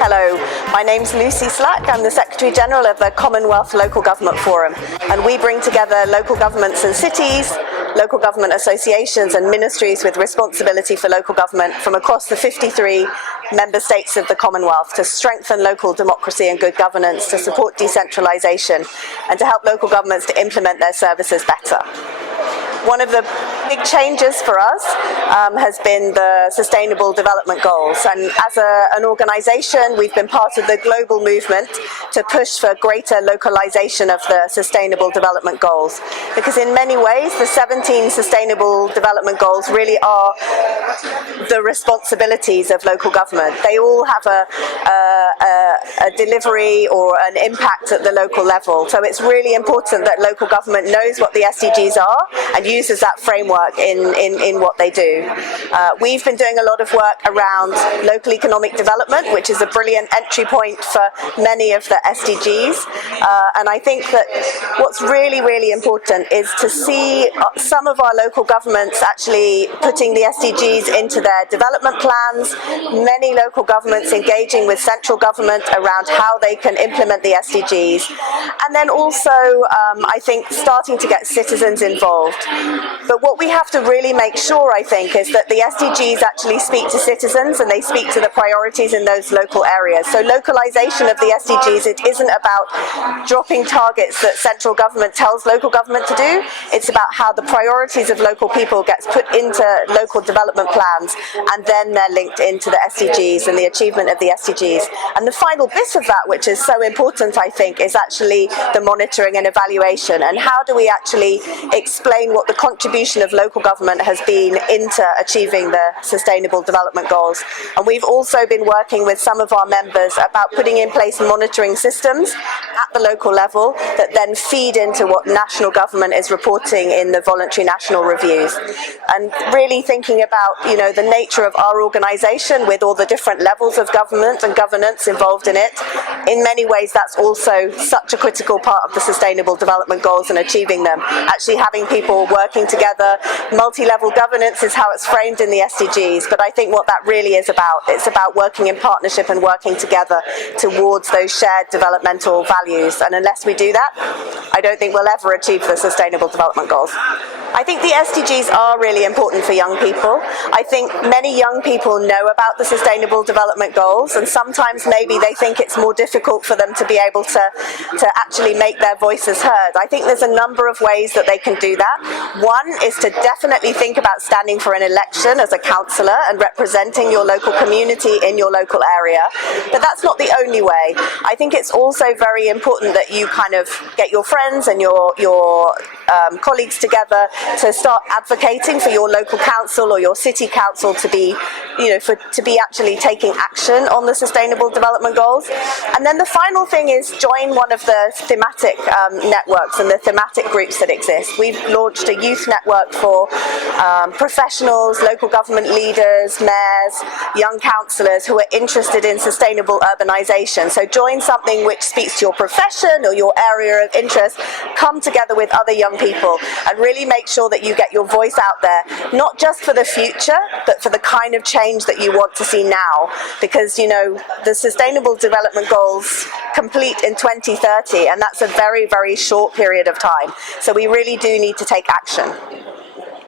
Hello, my name's Lucy Slack. I'm the Secretary General of the Commonwealth Local Government Forum, and we bring together local governments and cities, local government associations and ministries with responsibility for local government from across the 53 member states of the Commonwealth to strengthen local democracy and good governance, to support decentralisation and to help local governments to implement their services better. One of the big changes for us has been the Sustainable Development Goals, and as an organisation we've been part of the global movement to push for greater localisation of the Sustainable Development Goals, because in many ways the 17 Sustainable Development Goals really are the responsibilities of local government. They all have a delivery or an impact at the local level, so it's really important that local government knows what the SDGs are and uses that framework in what they do. We've been doing a lot of work around local economic development, which is a brilliant entry point for many of the SDGs, and I think that what's really, really important is to see some of our local governments actually putting the SDGs into their development plans, many local governments engaging with central government around how they can implement the SDGs, and then also I think starting to get citizens involved. But what we have to really make sure, I think, is that the SDGs actually speak to citizens and they speak to the priorities in those local areas. So localisation of the SDGs, it isn't about dropping targets that central government tells local government to do. It's about how the priorities of local people gets put into local development plans, and then they're linked into the SDGs and the achievement of the SDGs. And the final bit of that, which is so important, I think, is actually the monitoring and evaluation, and how do we actually explain what the contribution of local government has been into achieving the Sustainable Development Goals. And we've also been working with some of our members about putting in place monitoring systems at the local level that then feed into what national government is reporting in the voluntary national reviews. And really thinking about, the nature of our organisation with all the different levels of government and governance involved in it. In many ways, that's also such a critical part of the Sustainable Development Goals and achieving them. Actually having people working together, multi-level governance is how it's framed in the SDGs, but I think what that really is about, it's about working in partnership and working together towards those shared developmental values, and unless we do that, I don't think we'll ever achieve the Sustainable Development Goals. I think the SDGs are really important for young people. I think many young people know about the Sustainable Development Goals, and sometimes maybe they think it's more difficult for them to be able to actually make their voices heard. I think there's a number of ways that they can do that. One is to definitely think about standing for an election as a councillor and representing your local community in your local area. But that's not the only way. I think it's also very important that you kind of get your friends and your colleagues together to start advocating for your local council or your city council to be, to be actually taking action on the Sustainable Development Goals. And then the final thing is join one of the thematic networks and the thematic groups that exist. We've launched a youth network for professionals, local government leaders, mayors, young councillors who are interested in sustainable urbanisation. So join something which speaks to your profession or your area of interest, come together with other young people and really make sure that you get your voice out there, not just for the future, but for the kind of change that you want to see now. Because, the Sustainable Development Goals complete in 2030, and that's a very, very short period of time. So we really do need to take action.